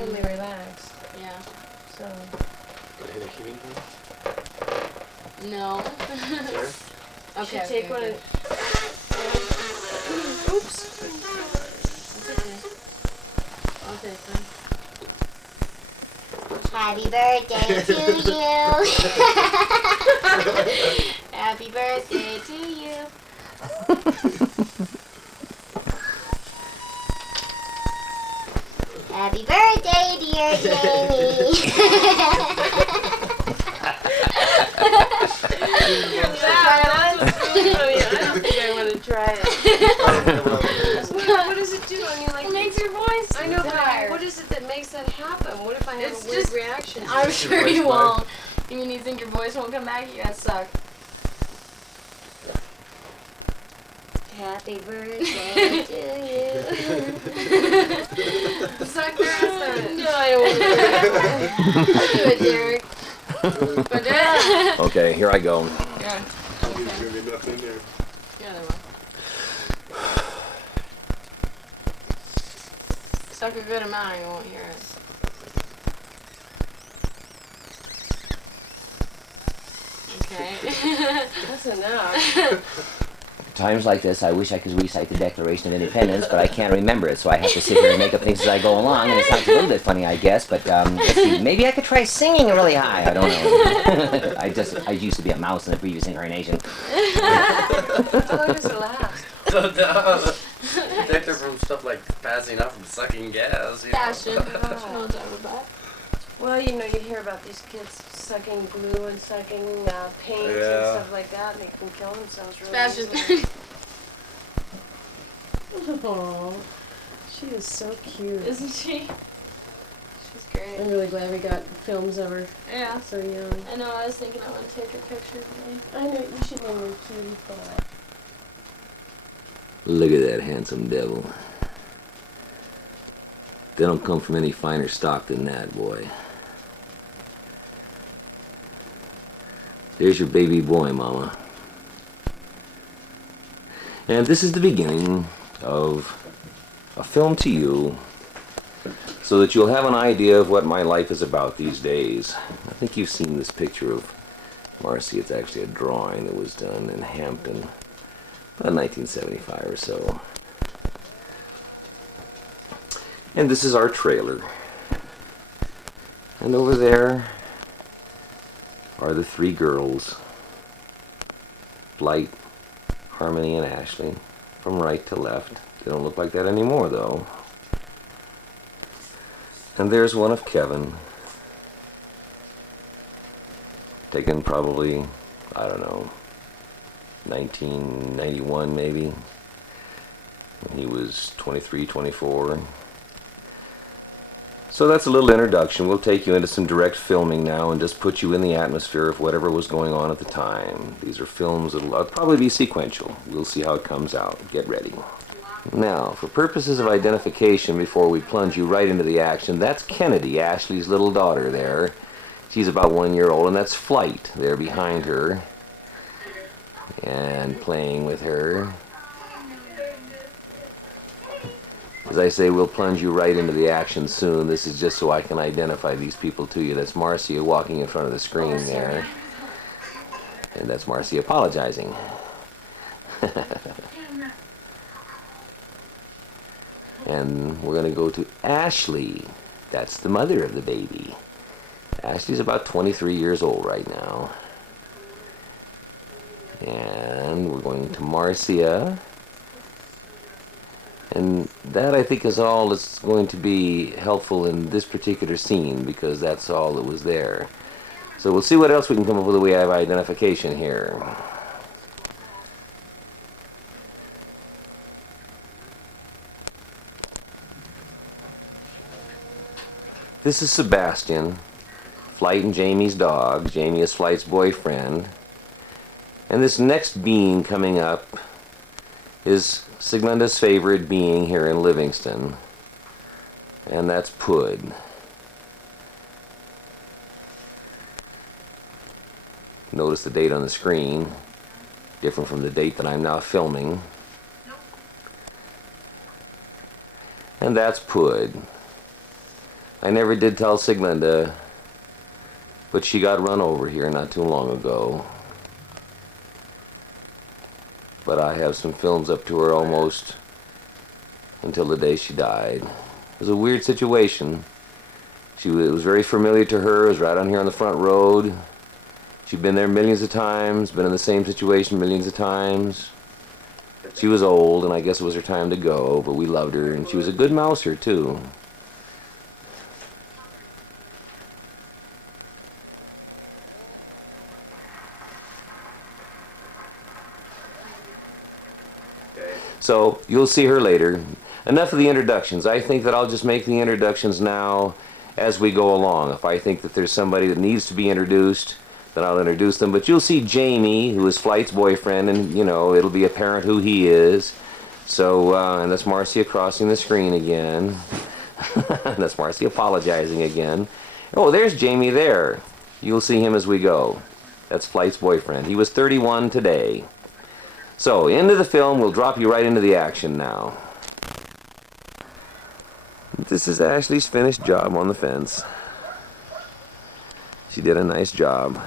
totally relaxed. Yeah. So. Can I hit a heating gun? No. Sure. Okay. Take one. Okay. Oops. That's okay. I'll take one. Happy birthday to you. Happy birthday to you. Happy birthday, dear Jamie. I want to try it. What does it do? I mean, like, It makes your voice I know, but higher. what is it that makes that happen? What if I have It's a weird just- reaction? I'm Your sure voice you back. won't. You mean you think your voice won't come back? You guys suck. Happy birthday to you. Suck your ass on it. No, I don't want to Do it, Derek. Want to do it? Okay, here I go. Yeah. There's gonna be nothing in there. Yeah, there will. Suck a good amount, you won't hear it. Okay. That's enough. Times like this, I wish I could recite the Declaration of Independence, but I can't remember it, so I have to sit here and make up things as I go along, and it sounds a little bit funny, I guess, but let's see, maybe I could try singing really high, I don't know. I used to be a mouse in the previous incarnation. How long does it last? Protect her from stuff like passing out from sucking gas. You know? Passion. You know what I'm talking about. Well, you know, you hear about these kids sucking glue and sucking paint and Yeah. stuff like that, and they can kill themselves really Passion. easily. Oh, she is so cute. Isn't she? She's great. I'm really glad we got films of her Yeah. so young. I know, I was thinking I want to take a picture today. I know, you should name her Cutie Pie. Look at that handsome devil. They don't come from any finer stock than that, boy. There's your baby boy, Mama. And this is the beginning of a film to you, so that you'll have an idea of what my life is about these days. I think you've seen this picture of Marcy. It's actually a drawing that was done in Hampton, about 1975 or so. And this is our trailer. And over there are the three girls, Light, Harmony, and Ashley, from right to left. They don't look like that anymore, though. And there's one of Kevin, taken probably, I don't know, 1991 maybe. When he was 23, 24. So that's a little introduction. We'll take you into some direct filming now and just put you in the atmosphere of whatever was going on at the time. These are films that'll probably be sequential. We'll see how it comes out. Get ready. Now, for purposes of identification, before we plunge you right into the action, that's Kennedy, Ashley's little daughter there. She's about 1 year old, and that's Flight there behind her and playing with her. As I say, we'll plunge you right into the action soon. This is just so I can identify these people to you. That's Marcia walking in front of the screen there. And that's Marcia apologizing. And we're going to go to Ashley. That's the mother of the baby. Ashley's about 23 years old right now. And we're going to Marcia. And that, I think, is all that's going to be helpful in this particular scene, because that's all that was there. So we'll see what else we can come up with the way of identification here. This is Sebastian, Flight and Jamie's dog. Jamie is Flight's boyfriend. And this next being coming up is Sigmunda's favorite being here in Livingston, and that's Pud. Notice the date on the screen, different from the date that I'm now filming. And that's Pud. I never did tell Siglinda, but she got run over here not too long ago. But I have some films up to her almost until the day she died. It was a weird situation. It was very familiar to her. It was right on here on the front road. She'd been there millions of times, been in the same situation millions of times. She was old, and I guess it was her time to go, but we loved her, and she was a good mouser, too. So, you'll see her later. Enough of the introductions. I think that I'll just make the introductions now as we go along. If I think that there's somebody that needs to be introduced, then I'll introduce them. But you'll see Jamie, who is Flight's boyfriend, and, you know, it'll be apparent who he is. So, and that's Marcia crossing the screen again. That's Marcia apologizing again. Oh, there's Jamie there. You'll see him as we go. That's Flight's boyfriend. He was 31 today. So, into the film, we'll drop you right into the action now. This is Ashley's finished job on the fence. She did a nice job.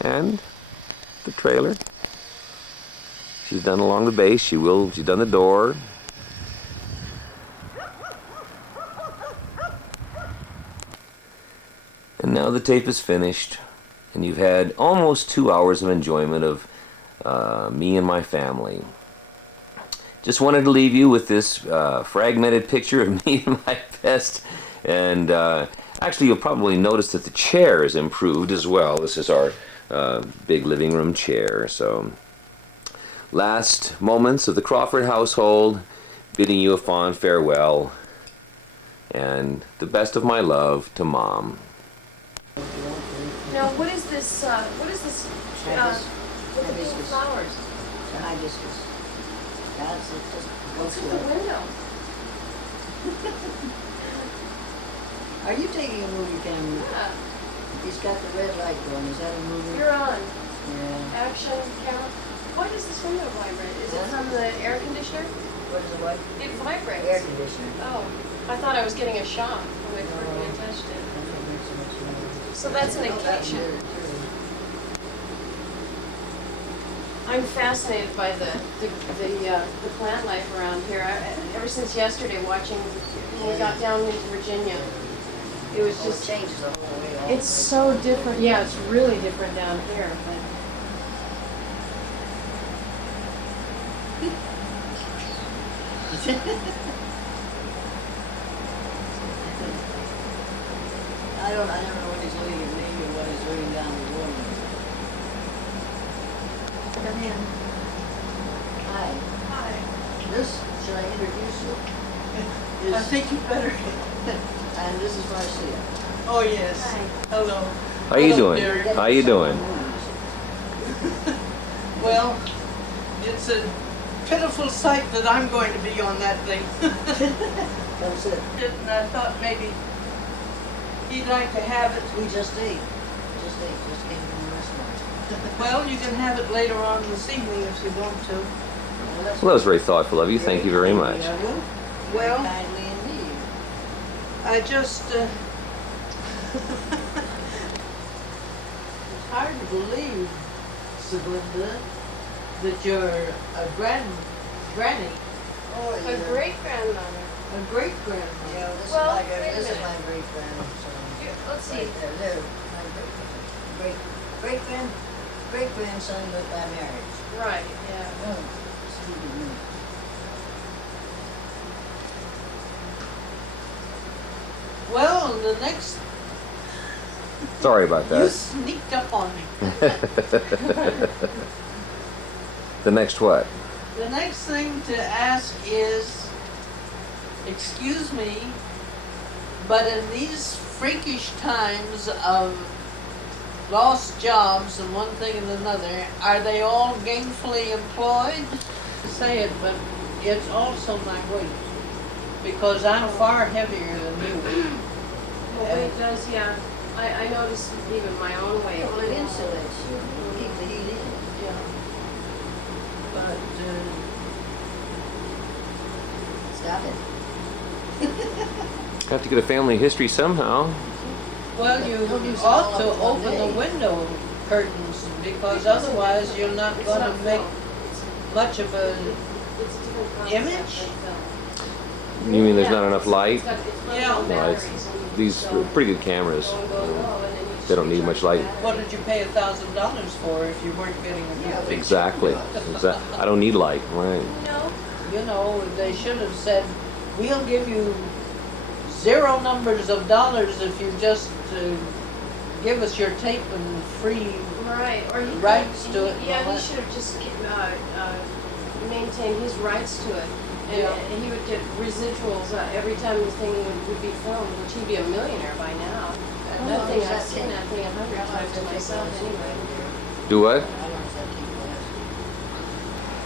And the trailer. She's done along the base. She's done the door. And now the tape is finished, and you've had almost 2 hours of enjoyment of me and my family. Just wanted to leave you with this fragmented picture of me and my pest. And actually, you'll probably notice that the chair is improved as well. This is our big living room chair. So, last moments of the Crawford household, bidding you a fond farewell, and the best of my love to Mom. Now, what is this, with the pink flowers? Hibiscus. That's it. Just What's in the window? Are you taking a movie camera? Yeah, He's got the red light going. Is that a movie? you're on. Yeah. Action, camera. Why does this window vibrate? Is it from the air conditioner? What is it? What? It vibrates. Air conditioner. Oh, I thought I was getting a shock when I touched it. That's what makes so much noise. So that's an Oh, that's occasion. weird, too. I'm fascinated by the plant life around here. Ever since yesterday, watching when we got down into Virginia, it was Oh, it just, changes the whole way. all it's the so different. Yeah, it's really different down here. I never know what he's looking at me or what he's looking down the road. Come in. Hi. Hi. This, should I introduce you? I think you better. And this is Marcia. Oh, yes. Hi. Hello. How you Hello, doing? Derek. How you doing? Well, it's a pitiful sight that I'm going to be on that thing. That's it. And I thought maybe he'd like to have it. We just ate. Just came from the restaurant. Well, you can have it later on this evening if you want to. Well, that's Well, that was very thoughtful of you. Thank you very much. I will. Well- Very kindly indeed. I just, it's hard to believe, Salinda, that you're a granny, Oh, A yeah. great grandmother. a great-grandmother. Yeah, this Well, is wait a this is minute. my great grand. So. Let's see. Right there, my great grandson by marriage. Right. Yeah. Oh, stupid me. Well, the next, Sorry about you that. sneaked up on me. The next what? The next thing to ask is, excuse me, but in these freakish times of lost jobs and one thing and another, are they all gainfully employed? Say it, but it's also my weight, because I'm far heavier than you. Well, weight does, yeah. I notice even my own weight. Well, it insulates you. Keep the heat in. Yeah. But stop it. Have to get a family history somehow. Well, you ought to open the window curtains, because otherwise you're not It's gonna not make film. much of a, It's a different concept Image? than film. You mean there's Yeah, not enough light? It's running Yeah. on No, batteries it's, and these so are pretty good cameras. go, and then you just They don't need much light. recharge the what battery. did you pay $1,000 for if you weren't getting a good picture? Exactly. I don't need light. Right. No, You know, they should have said, we'll give you 0 numbers of dollars if you just give us your tape and free. right, or he could. Rights to it and Yeah, all he that. should have just maintained his rights to it. And Yeah. he would get residuals every time the thing would be filmed, which he'd be a millionaire by now. That thing, I've seen that thing 100 times to myself anyway. Do what? I learned that tape last year.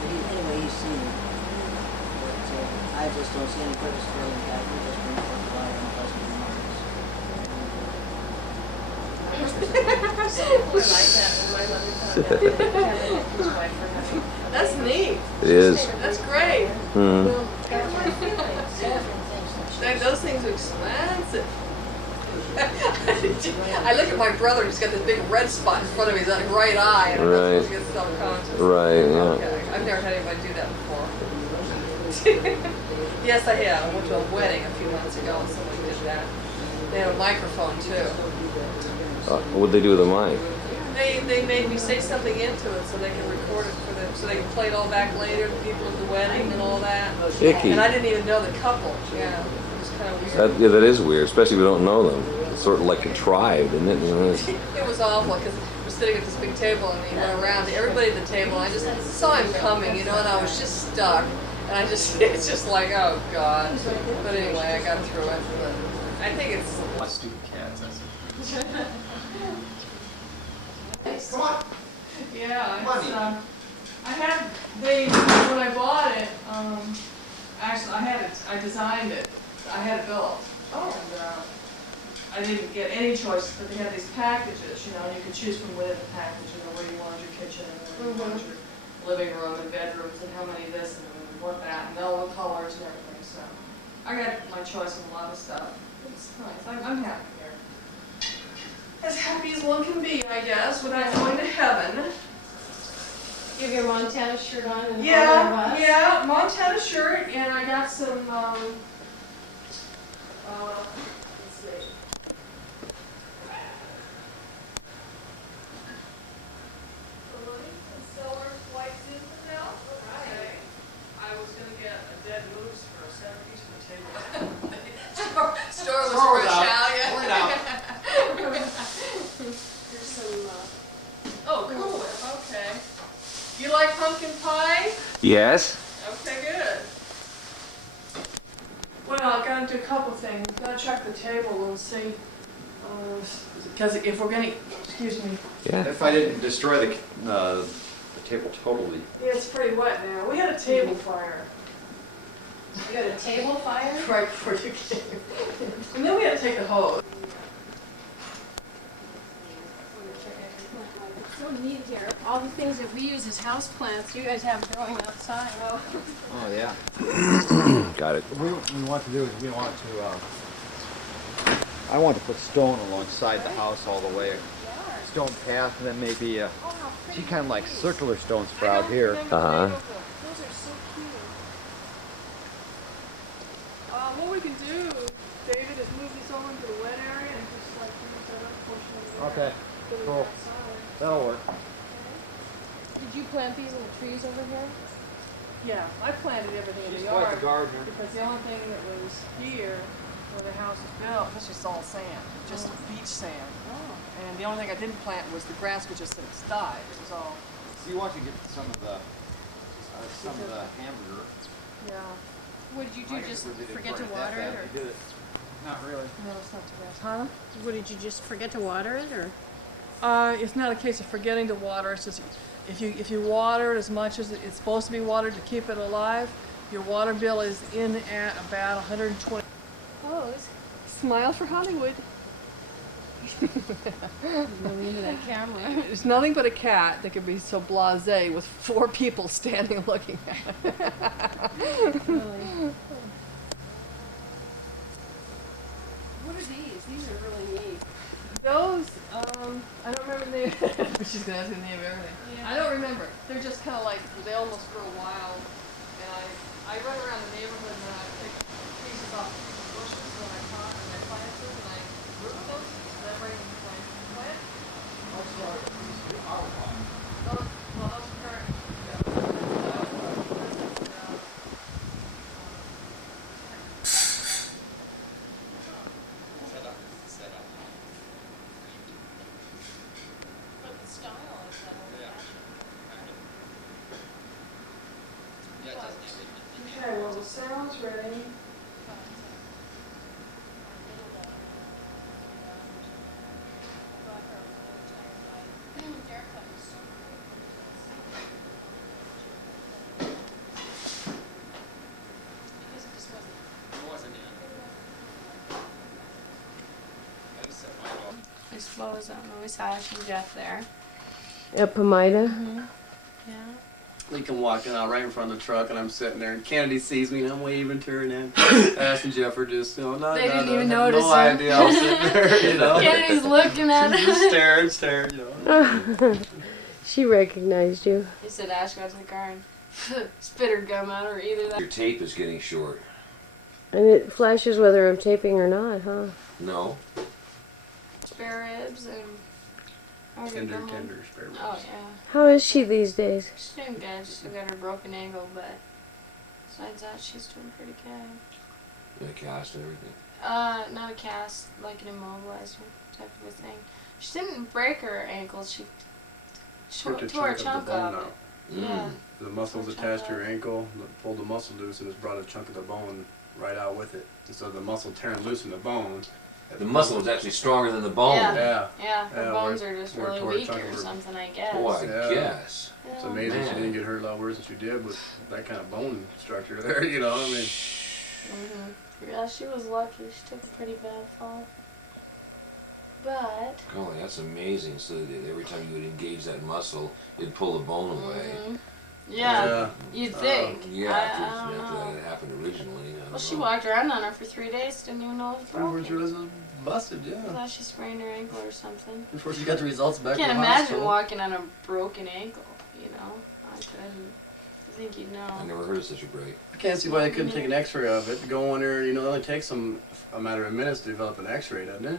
But anyway, he's seen it. But I just don't see any purpose for it. I would just bring forth a lot of unpleasant remarks. Something like that when my mother found out his wife were having. That's neat. It is. That's great. Hmm. Those things are expensive. I look at my brother, he's got this big red spot in front of his right eye, and I'm not supposed to get self-conscious. Right. Yeah. Okay, I've never had anybody do that before. Yes, I have. I went to a wedding a few months ago, and somebody did that. They had a microphone, too. What'd they do with the mic? They made me say something into it so they can record it for them, so they can play it all back later, the people at the wedding and all that. Icky. And I didn't even know the couple, yeah. It was kind of weird. That, yeah, that is weird, especially if we don't know them. It's sort of like contrived, isn't it? You know, it's- It was awful because we're sitting at this big table and he went around to everybody at the table and I just saw him coming, you know, and I was just stuck. And I just, it's just like, oh God. But anyway, I got through it. But I think it's, My stupid cats. Come on. yeah, Money. it's, I had, when I bought it, actually I designed it. I had it built. And, I didn't get any choices, but they had these packages, you know, and you could choose from within the package, you know, where you wanted your kitchen, and where you wanted your living room and bedrooms, and how many this and what that, and all the colors and everything, so. I got my choice of a lot of stuff. It's nice, I'm happy here. As happy as one can be, I guess, without going to heaven. You have your Montana shirt on and all Yeah, of us. yeah, Montana shirt, and I got some, let's see. Bologna and Seller's white Susan milk. Okay. I was gonna get a dead moose for a centerpiece for the table. Store was Throw it fresh out. out, Throw it out. Here's some, Oh, cool, okay. You like pumpkin pie? Yes. Okay, good. Well, I gotta do a couple things. Gotta check the table and see, because if we're gonna, excuse me, Yeah. If I didn't destroy the table totally. yeah, it's pretty wet now. We had a table fire you got a table fire? right before you came. And then we had to take the hose. So neat here. All the things that we use as house plants, you guys have growing outside. Oh, yeah. Got it. What we want to do is we want to, I want to put stone alongside the house all the way. Stone path, and then maybe, see, kind of like circular stones for out here. Uh-huh. Those are so cute. What we can do, David, is move these over into the wet area and just like use that other portion of the Okay, put it cool. outside. That'll work. Did you plant these in the trees over here? Yeah, I planted everything in the She's quite yard the gardener. because the only thing that was here where the house was built, this is all sand, just beach sand. And the only thing I didn't plant was the grass, which just died. It was all, So you want to get some of the hamburger. Yeah. What did you I do, guess just we didn't forget to plant that water bad. it, or? We did it. Not really. no, it's not too bad. Huh? What, did you just forget to water it, or? It's not a case of forgetting to water. It's just if you water it as much as it's supposed to be watered to keep it alive, your water bill is in at about 120. Oh, Smile for Hollywood. really into that camera. It's nothing but a cat that could be so blasé with 4 people standing looking at it. What are these? These are really neat. Those, I don't remember the name. She's gonna ask me the name of everything. Yeah. I don't remember. They're just kind of like, they almost grow wild. And I run around the neighborhood and I pick pieces off bushes when I plant and I plant them and I root them and then bring them to my plant. Those, well, those are current. But the style is that Okay, well, the sound's ready. I suppose, I don't know, we saw Ash and Jeff there. At Pomida? Yeah. Lincoln walking out right in front of the truck, and I'm sitting there, and Kennedy sees me, and I'm waving to her, and Ash and Jeff are just, They didn't even have notice no her. idea I was sitting there, you know. Kennedy's looking at She's just us. staring, you know. She recognized you. He said Ash got to the car and spit her gum out, or either that. Your tape is getting short. And it flashes whether I'm taping or not, huh? No. Spare ribs and. Tender spare ribs. Oh, yeah. How is she these days? She's doing good. She's still got her broken ankle, but besides that, she's doing pretty good. The cast and everything. Not a cast, like an immobilizer type of a thing. She didn't break her ankle. She Ripped tore a of the chunk bone of out. it. Yeah. The muscles attached to her ankle, pulled the muscle loose, and just brought a chunk of the bone right out with it. And so the muscle tearing loose in the bone. The muscle is actually stronger than the bone. Yeah. Yeah. Her Yeah, bones where- are just where it really tore a weak chunk or of her- something, I guess. Oh, I Yeah. guess. It's Yeah. amazing she Man. didn't get hurt a lot worse than she did with that kind of bone structure there, you know, I mean. Yeah, she was lucky. She took a pretty bad fall. But. Golly, that's amazing. So that every time you would engage that muscle, it'd pull the bone away. Yeah, you'd think. Yeah, I after don't know. that had happened originally. I Well, don't she know. walked around on her for 3 days, didn't even know it was Before she broken. was busted, I yeah. thought she sprained her ankle or something. Before she got the results back Can't from the imagine hospital. walking on a broken ankle, you know? I couldn't. I think you'd I know. never heard of such a break. I can't see why they couldn't take an x-ray of it. Go in there, you know, it only takes them a matter of minutes to develop an x-ray, doesn't it?